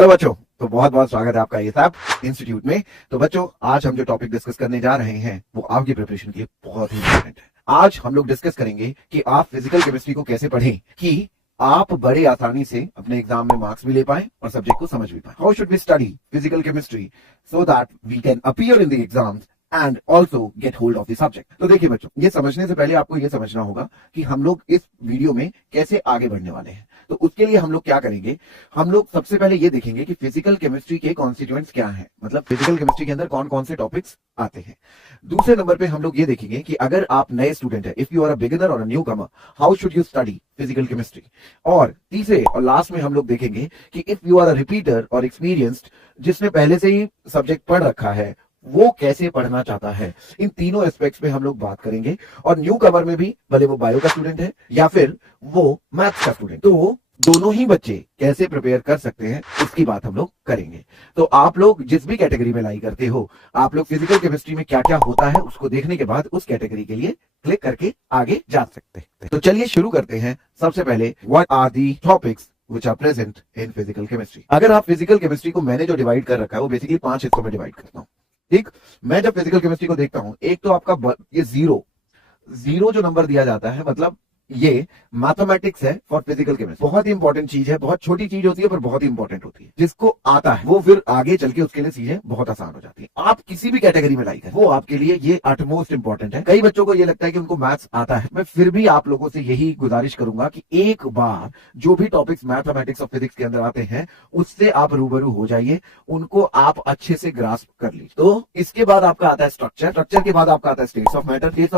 Hello बच्चों, तो बहुत बहुत स्वागत है आपका एसएप इंस्टीट्यूट में। तो बच्चों, आज हम जो टॉपिक डिस्कस करने जा रहे हैं वो आपकी प्रिपरेशन के लिए बहुत ही इंपॉर्टेंट है। आज हम लोग डिस्कस करेंगे कि आप फिजिकल केमिस्ट्री को कैसे पढ़ें कि आप बड़े आसानी से अपने एग्जाम में मार्क्स भी ले पाए और सब्जेक्ट को समझ भी पाए। How should we study physical chemistry so that we can appear in the exams and also get hold of the subject. तो देखिए बच्चों, ये समझने से पहले आपको ये समझना होगा कि हम लोग इस वीडियो में कैसे आगे बढ़ने वाले हैं। तो उसके लिए हम लोग क्या करेंगे, हम लोग सबसे पहले ये देखेंगे कि फिजिकल केमिस्ट्री के कॉन्स्टिट्यूएंट्स क्या हैं, मतलब फिजिकल केमिस्ट्री के अंदर कौन कौन से टॉपिक्स आते हैं। दूसरे नंबर पे हम लोग ये देखेंगे कि अगर आप नए स्टूडेंट है, if you are a beginner or a newcomer, how should you study physical chemistry. और तीसरे और लास्ट में हम लोग देखेंगे कि if you are a repeater or experienced, जिसने पहले से ही सब्जेक्ट पढ़ रखा है, वो कैसे पढ़ना चाहता है। इन तीनों एस्पेक्ट्स पे हम लोग बात करेंगे। और न्यू कमर में भी, भले वो बायो का स्टूडेंट है या फिर वो मैथ्स का स्टूडेंट, तो दोनों ही बच्चे कैसे प्रिपेयर कर सकते हैं इसकी बात हम लोग करेंगे। तो आप लोग जिस भी कैटेगरी में लाई करते हो, आप लोग फिजिकल केमिस्ट्री में क्या क्या होता है उसको देखने के बाद उस कैटेगरी के लिए क्लिक करके आगे जा सकते हैं। तो चलिए शुरू करते हैं। सबसे पहले, what are the topics which are present in physical chemistry। अगर आप फिजिकल केमिस्ट्री को मैंने जो डिवाइड कर रखा है वो बेसिकली 5 हिस्सों में डिवाइड करता हूं। ठीक, मैं जब फिजिकल केमिस्ट्री को देखता हूं, एक तो आपका ये जीरो जो नंबर दिया जाता है, मतलब ये मैथमेटिक्स है फॉर फिजिकल केमिस्ट्री। बहुत ही इंपॉर्टेंट चीज है, बहुत छोटी चीज होती है पर बहुत ही इंपॉर्टेंट होती है। जिसको आता है वो फिर आगे चल के उसके लिए चीजें बहुत आसान हो जाती है। आप किसी भी कैटेगरी में लाइक है, वो आपके लिए ये अटमोस्ट इंपॉर्टेंट है। कई बच्चों को ये लगता है कि उनको मैथ्स आता है, मैं फिर भी आप लोगों से यही गुजारिश करूंगा कि एक बार जो भी टॉपिक्स मैथमेटिक्स और फिजिक्स के अंदर आते हैं उससे आप रूबरू हो जाइए, उनको आप अच्छे से ग्रास्प कर लीजिए। तो इसके बाद आपका आता है स्ट्रक्चर के बाद आपका आता है स्टेट्स ऑफ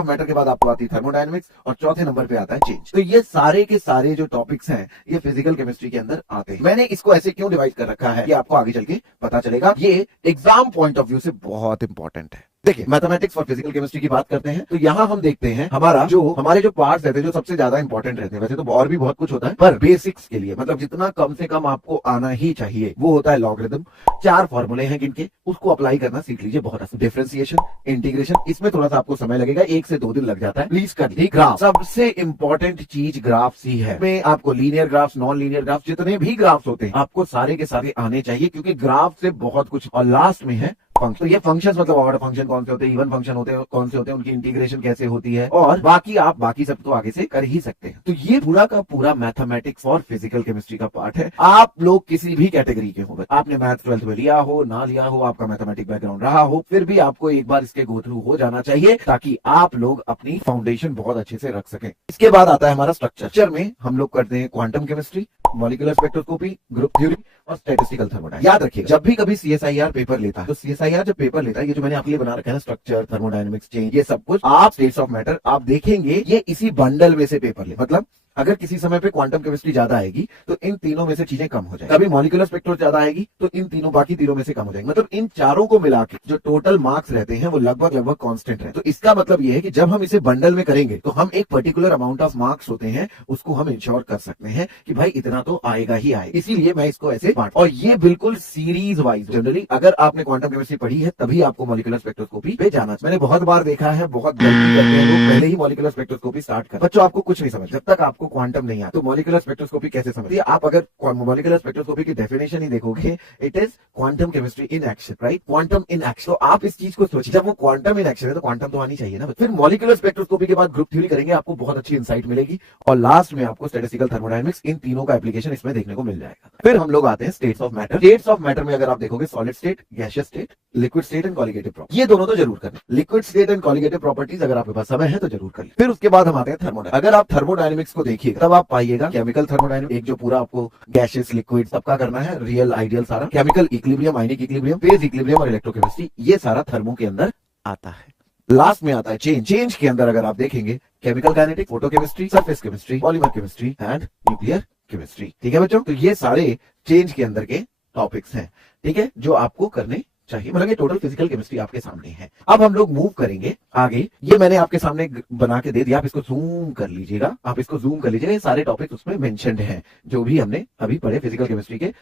मैटर के बाद आपको आती है थर्मोडायनेमिक्स, और चौथे नंबर पे आता है चेंज। तो ये सारे के सारे जो टॉपिक्स हैं ये फिजिकल केमिस्ट्री के अंदर आते हैं। मैंने इसको ऐसे क्यों डिवाइड कर रखा है, ये आपको आगे चल के पता चलेगा। ये एग्जाम पॉइंट ऑफ व्यू से बहुत इंपॉर्टेंट है। देखिए, मैथमेटिक्स और फिजिकल केमिस्ट्री की बात करते हैं तो यहाँ हम देखते हैं हमारे जो पार्ट्स रहते हैं जो सबसे ज्यादा इंपॉर्टेंट रहते हैं। वैसे तो और भी बहुत कुछ होता है, पर बेसिक्स के लिए, मतलब जितना कम से कम आपको आना ही चाहिए, वो होता है लॉगरिथम। 4 फॉर्मूले हैं जिनके, उसको अप्लाई करना सीख लीजिए, बहुत आसान। डिफरेंशिएशन, इंटीग्रेशन, इसमें थोड़ा सा आपको समय लगेगा, 1 से 2 दिन लग जाता है, प्लीज कर लीजिए। ग्राफ, सबसे इंपॉर्टेंट चीज ग्राफ्स ही है। में आपको linear graphs, non linear graphs, जितने भी ग्राफ्स होते हैं आपको सारे के सारे आने चाहिए, क्योंकि ग्राफ से बहुत कुछ। और लास्ट में है फंक्शन। तो ये फंक्शंस, मतलब ऑर्डर फंक्शन कौन से होते हैं, इवन फंक्शन होते हैं कौन से होते हैं, उनकी इंटीग्रेशन कैसे होती है, और बाकी सब तो आगे से कर ही सकते हैं। तो ये पूरा का पूरा मैथमेटिक्स और फिजिकल केमिस्ट्री का पार्ट है। आप लोग किसी भी कैटेगरी के हो, आपने मैथ 12th में लिया हो ना लिया हो, आपका मैथमेटिक बैकग्राउंड रहा हो, फिर भी आपको एक बार इसके गो थ्रू हो जाना चाहिए ताकि आप लोग अपनी फाउंडेशन बहुत अच्छे से रख सकें। इसके बाद आता है हमारा स्ट्रक्चर में हम लोग करते हैं quantum chemistry, molecular spectroscopy, group theory और स्टैटिस्टिकल थर्मोडायनामिक्स। याद रखिएगा, जब भी कभी सीएसआईआर पेपर लेता है तो सीएसआईआर जब पेपर लेता है, ये जो मैंने आपके लिए बना रखा है ना, स्ट्रक्चर, थर्मोडायनामिक्स, चेंज, ये सब कुछ आप स्टेट्स ऑफ मैटर आप देखेंगे, ये इसी बंडल में से पेपर ले। मतलब अगर किसी समय पे क्वांटम केमिस्ट्री ज्यादा आएगी तो इन तीनों में से चीजें कम हो जाएगी, कभी मॉलिक्यूलर स्पेक्ट्रो ज्यादा आएगी तो इन तीनों बाकी तीनों में से कम हो जाएंगे। मतलब इन चारों को मिला के जो टोटल मार्क्स रहते हैं वो लगभग कांस्टेंट है। तो इसका मतलब ये है कि जब हम इसे बंडल में करेंगे तो हम एक पर्टिकुलर अमाउंट ऑफ मार्क्स होते हैं उसको हम इंश्योर कर सकते हैं कि भाई इतना तो आएगा ही आएगा। इसीलिए मैं इसको ऐसे बांट, और ये बिल्कुल सीरीज वाइज। जनरली अगर आपने क्वांटम केमिस्ट्री पढ़ी है तभी आपको मॉलिक्यूलर स्पेक्ट्रोस्कोपी पे जाना चाहिए। मैंने बहुत बार देखा है, बहुत गलती करते हैं लोग, पहले ही मॉलिक्यूलर स्पेक्ट्रोस्कोपी स्टार्ट कर। बच्चों, आपको कुछ नहीं समझ जब तक आपको क्वांटम नहीं आता। मॉलिक्यूलर स्पेक्ट्रोस्कोपी कैसे समझिए, आप अगर मॉलिक्यूलर स्पेक्ट्रोस्कोपी की डेफिनेशन ही देखोगे, it is quantum chemistry in action, right, quantum in action. तो आप इस चीज को सोचिए, जब वो क्वांटम इन एक्शन है तो क्वांटम तो आनी चाहिए ना। फिर मॉलिक्यूलर स्पेक्ट्रोस्कोपी के बाद ग्रुप थ्योरी करेंगे, आपको बहुत अच्छी इंसाइट मिलेगी, और लास्ट में आपको स्टैटिस्टिकल थर्मोडायनामिक्स, इन तीनों का एप्लीकेशन इसमें देखने को मिल जाएगा। फिर हम लोग आते हैं states of matter. States of matter में अगर आप देखोगे, solid state, gaseous state, liquid state and colligative properties, ये दोनों तो जरूर करना। Liquid state and colligative properties अगर आपके पास समय है तो जरूर कर लीजिए। फिर उसके बाद हम आते हैं थर्मोडायनामिक्स। अगर आप थर्मोडायनामिक्स को देखिए तब आप पाइएगा केमिकल थर्मोडायनामिक्स, एक जो पूरा आपको गैसेस, लिक्विड सबका करना है, रियल आइडियल सारा, chemical equilibrium, ionic equilibrium, phase equilibrium और इलेक्ट्रोकेमिस्ट्री, ये सारा थर्मो के अंदर आता है। लास्ट में आता है चेंज। चेंज के अंदर अगर आप देखेंगे, chemical kinetics, photochemistry, surface chemistry, polymer chemistry and nuclear chemistry. ठीक है बच्चों, तो ये सारे चेंज के अंदर के टॉपिक्स हैं, ठीक है, जो आपको करने चाहिए। मतलब ये टोटल फिजिकल केमिस्ट्री आपके सामने है। अब हम लोग मूव करेंगे आगे। ये मैंने आपके सामने बना के दे दिया, आप इसको जूम कर लीजिएगा, ये सारे टॉपिक्स उसमें मेंशन्ड हैं जो भी हमने अभी पढ़े फिजिकल केमिस्ट्री के,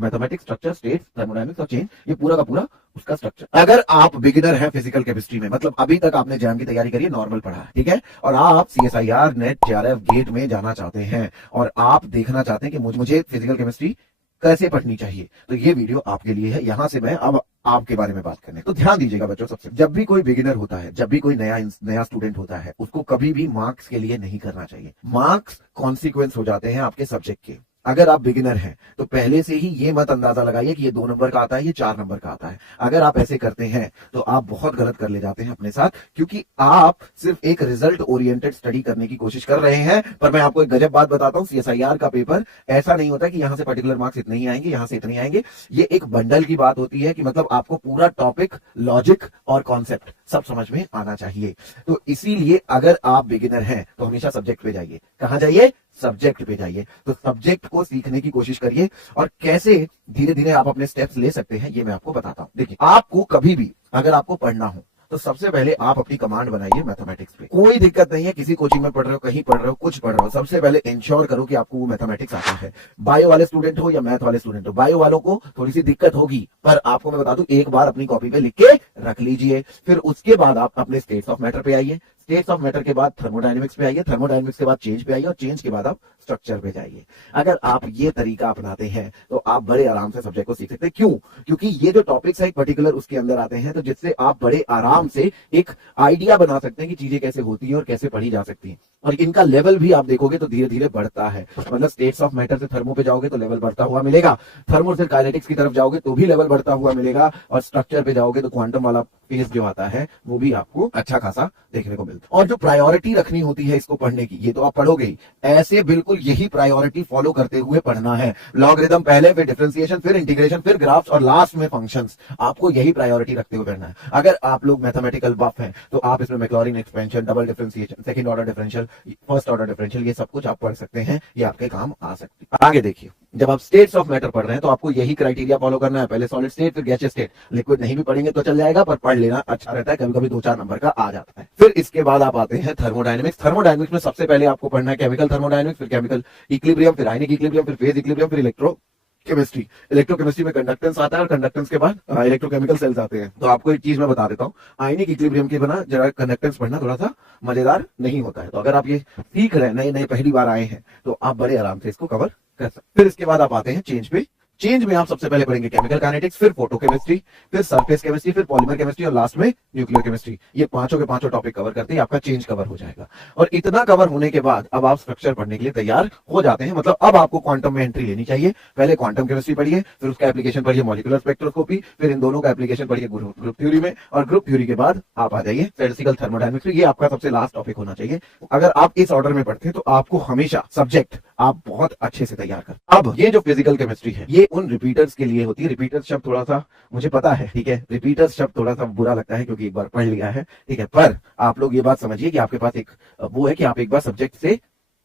मैथमेटिक्स, स्ट्रक्चर, स्टेट्स, थर्मोडायनामिक्स और चेंज, ये पूरा का पूरा उसका स्ट्रक्चर। अगर आप बिगिनर हैं फिजिकल केमिस्ट्री में, मतलब अभी तक आपने जैम की तैयारी करी है, नॉर्मल पढ़ा है, ठीक है, और आप सीएसआईआर, नेट, जेआरएफ, गेट में जाना चाहते हैं और आप देखना चाहते हैं कि मुझे फिजिकल केमिस्ट्री कैसे पढ़नी चाहिए, तो ये वीडियो आपके लिए है। यहां से मैं अब आपके बारे में बात करने, तो ध्यान दीजिएगा बच्चों। सबसे जब भी कोई बिगिनर होता है, जब भी कोई नया स्टूडेंट होता है, उसको कभी भी मार्क्स के लिए नहीं करना चाहिए। मार्क्स कॉन्सिक्वेंस हो जाते हैं आपके सब्जेक्ट के। अगर आप बिगिनर हैं तो पहले से ही ये मत अंदाजा लगाइए कि ये 2 नंबर का आता है, ये 4 नंबर का आता है। अगर आप ऐसे करते हैं तो आप बहुत गलत कर ले जाते हैं अपने साथ, क्योंकि आप सिर्फ एक रिजल्ट ओरिएंटेड स्टडी करने की कोशिश कर रहे हैं। पर मैं आपको एक गजब बात बताता हूं, सीएसआईआर का पेपर ऐसा नहीं होता कि यहां से पर्टिकुलर मार्क्स इतने ही आएंगे, यहां से इतने ही आएंगे। ये एक बंडल की बात होती है कि मतलब आपको पूरा टॉपिक, लॉजिक और कॉन्सेप्ट सब समझ में आना चाहिए। तो इसीलिए अगर आप बिगिनर हैं तो हमेशा सब्जेक्ट पे जाइए। कहां जाइए? सब्जेक्ट पे जाइए। तो सब्जेक्ट को सीखने की कोशिश करिए, और कैसे धीरे धीरे आप अपने स्टेप्स ले सकते हैं ये मैं आपको बताता हूं। देखिए, आपको कभी भी अगर आपको पढ़ना हो तो सबसे पहले आप अपनी कमांड बनाइए मैथमेटिक्स पे। कोई दिक्कत नहीं है, किसी कोचिंग में पढ़ रहे हो, कहीं पढ़ रहे हो, कुछ पढ़ रहे हो, सबसे पहले इंश्योर करो कि आपको वो मैथमेटिक्स आता है। बायो वाले स्टूडेंट हो या मैथ वाले स्टूडेंट हो, बायो वालों को थोड़ी सी दिक्कत होगी, पर आपको मैं बता दूं, एक बार अपनी कॉपी पे लिख के रख लीजिए। फिर उसके बाद आप अपने स्टेट्स ऑफ मैटर पे आइए, स्टेट्स ऑफ मैटर के बाद थर्मोडायनेमिक्स पे आइए, थर्मोडायनेमिक्स के बाद चेंज पे आइए, और चेंज के बाद आप स्ट्रक्चर पे जाइए। अगर आप ये तरीका अपनाते हैं तो आप बड़े आराम से सब्जेक्ट को सीख सकते हैं। क्यों? क्योंकि ये जो टॉपिक्स है एक पर्टिकुलर उसके अंदर आते हैं, तो जिससे आप बड़े आराम से एक आइडिया बना सकते हैं कि चीजें कैसे होती हैं और कैसे पढ़ी जा सकती हैं। और इनका लेवल भी आप देखोगे तो धीरे धीरे बढ़ता है। मतलब स्टेट्स ऑफ मैटर से थर्मो पे जाओगे तो लेवल बढ़ता हुआ मिलेगा, थर्मो से काइनेटिक्स की तरफ जाओगे तो भी लेवल बढ़ता हुआ मिलेगा, और स्ट्रक्चर पे जाओगे तो क्वांटम वाला फेज जो आता है वो भी आपको अच्छा खासा देखने को मिलता है। और जो प्रायोरिटी रखनी होती है इसको पढ़ने की, ये तो आप पढ़ोगे ही, ऐसे बिल्कुल यही प्रायोरिटी फॉलो करते हुए पढ़ना है। लॉगरिथम पहले, फिर डिफरेंशिएशन, फिर इंटीग्रेशन, फिर ग्राफ्स, और लास्ट में फंक्शंस। आपको यही प्रायोरिटी रखते हुए पढ़ना है। अगर आप लोग मैथमेटिकल बफ हैं तो आप इसमें Maclaurin expansion, double differentiation, second order differential, first order differential, ये सब कुछ आप पढ़ सकते हैं, ये आपके काम आ सकते हैं। आगे देखिए, जब आप स्टेट्स ऑफ मैटर पढ़ रहे हैं तो आपको यही क्राइटेरिया फॉलो करना है। पहले सॉलिड स्टेट, फिर गैसियस स्टेट। लिक्विड नहीं भी पढ़ेंगे तो चल जाएगा, पर पढ़ लेना अच्छा रहता है, कभी कभी 2-4 नंबर का आ जाता है। फिर इसके बाद आप आते हैं थर्मोडायनेमिक्स। थर्मोडायनेमिक्स में सबसे पहले आपको पढ़ना है केमिकल थर्मोडायनेमिक्स, फिर केमिकल इक्विलिब्रियम, फिर आयनिक इक्विलिब्रियम, फिर फेज इक्विलिब्रियम, फिर इलेक्ट्रोकेमिस्ट्री। इलेक्ट्रोकेमिस्ट्री में कंडक्टेंस आता है, और कंडक्टेंस के बाद इलेक्ट्रोकेमिकल सेल्स आते हैं। तो आपको एक चीज मैं बता देता हूँ, आयनिक इक्विलिब्रियम के बिना जरा कंडक्टेंस पढ़ना थोड़ा सा मजेदार नहीं होता है। तो अगर आप ये सीख रहे हैं, नए नए पहली बार आए हैं, तो आप बड़े आराम से इसको कवर कर सकते। फिर इसके बाद आप आते हैं चेंज पे। चेंज में आप सबसे पहले पढ़ेंगे केमिकल काइनेटिक्स, फिर फोटोकेमिस्ट्री, फिर सरफेस केमिस्ट्री, फिर पॉलीमर केमिस्ट्री, और लास्ट में न्यूक्लियर केमिस्ट्री। ये पांचों के पांचों टॉपिक कवर करते ही आपका चेंज कवर हो जाएगा। और इतना कवर होने के बाद अब आप स्ट्रक्चर पढ़ने के लिए तैयार हो जाते हैं। मतलब अब आपको क्वांटम में एंट्री लेनी चाहिए। पहले क्वांटम केमिस्ट्री पढ़िए, फिर उसका एप्लीकेशन पढ़िए मॉलिक्यूलर स्पेक्ट्रोस्कोपी, फिर इन दोनों का एप्लीकेशन पढ़िए ग्रुप थ्योरी में, और ग्रुप थ्योरी के बाद आप आ जाइए स्टैटिस्टिकल थर्मोडायनेमिक्स। ये आपका सबसे लास्ट टॉपिक होना चाहिए। अगर आप इस ऑर्डर में पढ़ते हैं तो आपको हमेशा सब्जेक्ट आप बहुत अच्छे से तैयार कर। अब ये जो फिजिकल केमिस्ट्री है ये उन रिपीटर्स के लिए होती है। रिपीटर्स शब्द थोड़ा सा मुझे पता है, ठीक है, रिपीटर्स शब्द थोड़ा सा बुरा लगता है क्योंकि एक बार पढ़ लिया है, ठीक है, पर आप लोग ये बात समझिए कि आपके पास एक वो है कि आप एक बार सब्जेक्ट से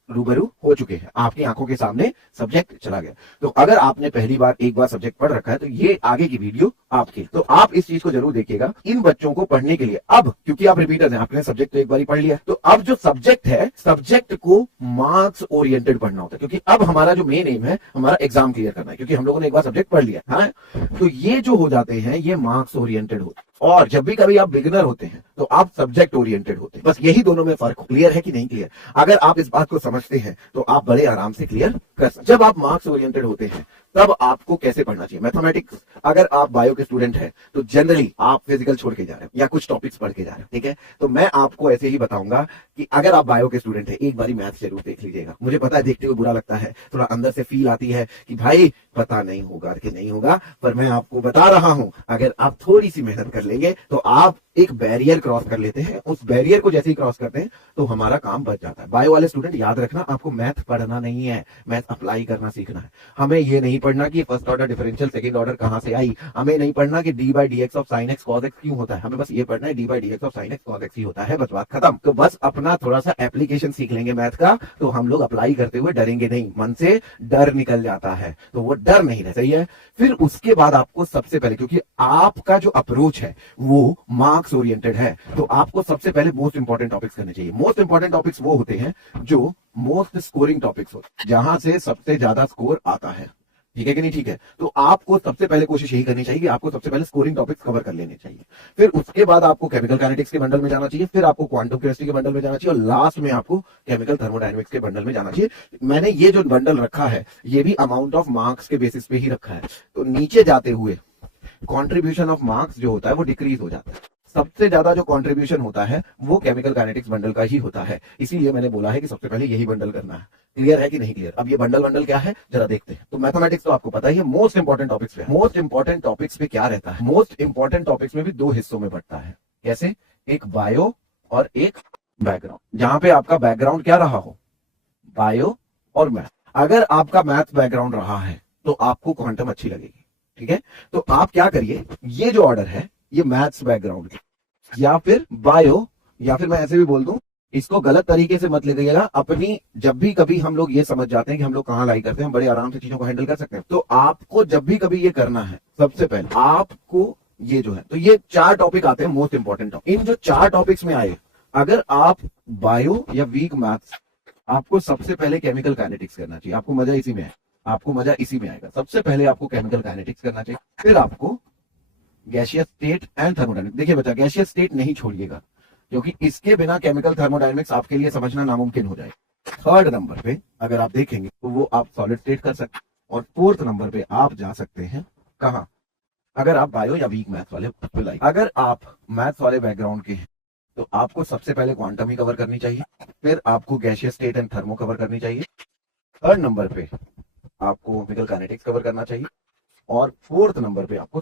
रूबरू हो चुके हैं, आपकी आंखों के सामने सब्जेक्ट चला गया। तो अगर आपने पहली बार एक बार सब्जेक्ट पढ़ रखा है तो ये आगे की वीडियो आपकी, तो आप इस चीज को जरूर देखिएगा। इन बच्चों को पढ़ने के लिए अब, क्योंकि आप रिपीटर्स हैं, आपने सब्जेक्ट तो एक बार ही पढ़ लिया, तो अब जो सब्जेक्ट है, सब्जेक्ट को मार्क्स ओरिएंटेड पढ़ना होता है। क्योंकि अब हमारा जो मेन एम है, हमारा एग्जाम क्लियर करना है, क्योंकि हम लोगों ने एक बार सब्जेक्ट पढ़ लिया है। तो ये जो हो जाते हैं ये मार्क्स ओरिएंटेड होते हैं। और जब भी कभी आप बिगिनर होते हैं तो आप सब्जेक्ट ओरिएंटेड होते हैं। बस यही दोनों में फर्क। क्लियर है कि नहीं क्लियर? अगर आप इस बात को समझते हैं तो आप बड़े आराम से क्लियर कर सकते। जब आप मार्क्स ओरिएंटेड होते हैं तब आपको कैसे पढ़ना चाहिए मैथमेटिक्स। अगर आप बायो के स्टूडेंट हैं तो जनरली आप फिजिकल छोड़ के जा रहे हो या कुछ टॉपिक्स पढ़ के जा रहे हो, ठीक है, तो मैं आपको ऐसे ही बताऊंगा कि अगर आप बायो के स्टूडेंट हैं एक बारी मैथ जरूर देख लीजिएगा। मुझे पता है देखते हुए बुरा लगता है, थोड़ा अंदर से फील आती है कि भाई पता नहीं होगा कि नहीं होगा, पर मैं आपको बता रहा हूं अगर आप थोड़ी सी मेहनत कर लेंगे तो आप एक बैरियर क्रॉस कर लेते हैं। उस बैरियर को जैसे ही क्रॉस करते हैं तो हमारा काम बच जाता है। बायो वाले स्टूडेंट याद रखना, आपको मैथ पढ़ना नहीं है, मैथ अप्लाई करना सीखना है। हमें ये नहीं पढ़ना कि first order differential second order कहां से आई, हमें नहीं पढ़ना कि d by d x of sine x cos x क्यों होता है, हमें बस ये पढ़ना है d by d x of sine x cos x ही होता है, बस बात खत्म। तो बस अपना थोड़ा सा एप्लीकेशन सीख लेंगे मैथ का तो हम लोग अप्लाई करते हुए डरेंगे नहीं, मन से डर निकल जाता है, तो वो डर नहीं रहे, सही है। फिर उसके बाद आपको सबसे पहले, क्योंकि आपका जो अप्रोच है वो मार्क्स ओरिएंटेड है, तो आपको सबसे पहले मोस्ट इंपॉर्टेंट टॉपिक्स करने चाहिए। मोस्ट इंपॉर्टेंट टॉपिक्स वो होते हैं जो मोस्ट स्कोरिंग टॉपिक्स होते हैं, जहां से सबसे ज्यादा स्कोर आता है। ठीक है कि नहीं? ठीक है, तो आपको सबसे पहले कोशिश यही करनी चाहिए कि आपको सबसे पहले स्कोरिंग टॉपिक्स कवर कर लेने चाहिए, फिर उसके बाद आपको केमिकल काइनेटिक्स के बंडल में जाना चाहिए, फिर आपको क्वांटम केमिस्ट्री के बंडल में जाना चाहिए, और लास्ट में आपको केमिकल थर्मोडायनेमिक्स के बंडल में जाना चाहिए। मैंने ये जो बंडल रखा है ये भी अमाउंट ऑफ मार्क्स के बेसिस पे ही रखा है, तो नीचे जाते हुए कॉन्ट्रीब्यूशन ऑफ मार्क्स जो होता है वो डिक्रीज हो जाता है। सबसे ज्यादा जो कंट्रीब्यूशन होता है वो केमिकल काइनेटिक्स बंडल का ही होता है, इसीलिए मैंने बोला है कि सबसे पहले यही बंडल करना है। क्लियर है कि नहीं क्लियर? अब ये बंडल क्या है जरा देखते हैं। तो मैथमेटिक्स तो आपको पता ही है, मोस्ट इंपॉर्टेंट टॉपिक्स पे मोस्ट इंपॉर्टेंट टॉपिक्स पे क्या रहता है, मोस्ट इंपॉर्टेंट टॉपिक्स में भी दो हिस्सों में बंटता है। कैसे? एक बायो और एक बैकग्राउंड। जहां पे आपका बैकग्राउंड क्या रहा हो, बायो और मैथ। अगर आपका मैथ बैकग्राउंड रहा है तो आपको क्वांटम अच्छी लगेगी, ठीक है? तो आप क्या करिए, ये जो ऑर्डर है ये मैथ्स बैकग्राउंड की, या फिर बायो, या फिर मैं ऐसे भी बोल दूं, इसको गलत तरीके से मत लीजिएगा। अपनी जब भी कभी हम लोग ये समझ जाते हैं कि हम लोग कहां लाई करते हैं, हम बड़े आराम से चीजों को हैंडल कर सकते हैं। तो आपको जब भी कभी ये करना है, सबसे पहले आपको ये जो है, तो ये 4 टॉपिक आते हैं मोस्ट इंपॉर्टेंट टॉपिक। इन जो 4 टॉपिक्स में आए, अगर आप बायो या वीक मैथ्स, आपको सबसे पहले केमिकल काइनेटिक्स करना चाहिए। आपको मजा इसी में है, आपको मजा इसी में आएगा। सबसे पहले आपको केमिकल काइनेटिक्स करना चाहिए, फिर आपको गैसियस स्टेट एंड थर्मोडायनेमिक्स। देखिए बच्चा, गैसियस स्टेट नहीं छोड़िएगा, क्योंकि इसके बिना केमिकल थर्मोडायनेमिक्स आपके लिए समझना नामुमकिन हो जाएगा। 3rd नंबर पे अगर आप देखेंगे तो वो आप सॉलिड स्टेट कर सकते हैं, और 4th नंबर पे आप जा सकते हैं कहां, अगर आप बायो या वीक मैथ्स वाले। अगर आप मैथ्स वाले बैकग्राउंड के हैं तो आपको सबसे पहले क्वांटम ही कवर करनी चाहिए, फिर आपको gaseous state and thermo cover करनी चाहिए, 3rd नंबर पे आपको केमिकल काइनेटिक्स कवर करना चाहिए, और 4th नंबर पे आपको,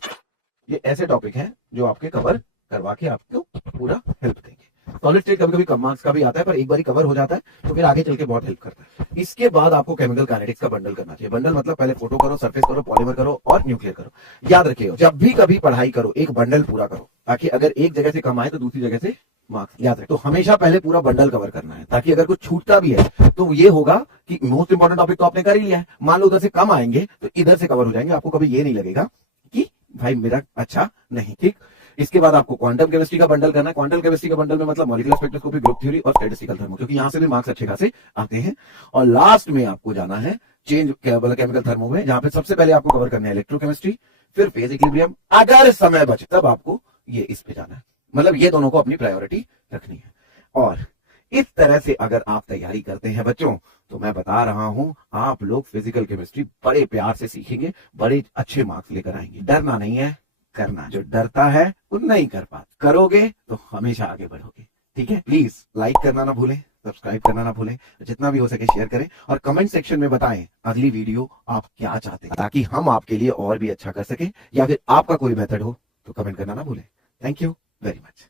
ये ऐसे टॉपिक हैं जो आपके कवर करवा के आपको पूरा हेल्प देंगे। सॉलिड स्टेट कभी कभी कम मार्क्स का भी आता है, पर एक बार कवर हो जाता है तो फिर आगे चल के बहुत हेल्प करता है। इसके बाद आपको केमिकल काइनेटिक्स का बंडल करना चाहिए। बंडल मतलब पहले फोटो करो, सरफेस करो, पॉलीमर करो और न्यूक्लियर करो। याद रखिए, जब भी कभी पढ़ाई करो एक बंडल पूरा करो, ताकि अगर एक जगह से कम आए तो दूसरी जगह से मार्क्स। याद रखें, तो हमेशा पहले पूरा बंडल कवर करना है, ताकि अगर कुछ छूटता भी है तो ये होगा कि मोस्ट इंपॉर्टेंट टॉपिक तो आपने कर ही लिया है। मान लो उधर से कम आएंगे तो इधर से कवर हो जाएंगे, आपको कभी ये नहीं लगेगा कि भाई मेरा अच्छा नहीं। ठीक, इसके बाद आपको क्वांटम केमिस्ट्री का बंडल करना है। क्वांटम केमिस्ट्री का बंडल में मतलब मॉलिक्यूलर स्पेक्ट्रोस्कोपी, ग्रुप थ्योरी और स्टैटिस्टिकल थर्मो, क्योंकि यहां से भी मार्क्स अच्छे खासे आते हैं। और लास्ट में आपको जाना है चेंज केमिकल थर्मो में, जहां पे सबसे पहले आपको कवर करना है इलेक्ट्रोकेमिस्ट्री, फिर फेज इक्विलिब्रियम। अगर समय बचे तब आपको ये इस पे जाना है, मतलब ये दोनों को अपनी प्रायोरिटी रखनी है। और इस तरह से अगर आप तैयारी करते हैं बच्चों, तो मैं बता रहा हूं आप लोग फिजिकल केमिस्ट्री बड़े प्यार से सीखेंगे, बड़े अच्छे मार्क्स लेकर आएंगे। डरना नहीं है, करना। जो डरता है वो नहीं कर पाता, करोगे तो हमेशा आगे बढ़ोगे। ठीक है, प्लीज लाइक करना ना भूलें, सब्सक्राइब करना ना भूलें, जितना भी हो सके शेयर करें, और कमेंट सेक्शन में बताएं अगली वीडियो आप क्या चाहते हैं, ताकि हम आपके लिए और भी अच्छा कर सके, या फिर आपका कोई मेथड हो तो कमेंट करना ना भूलें। Thank you very much.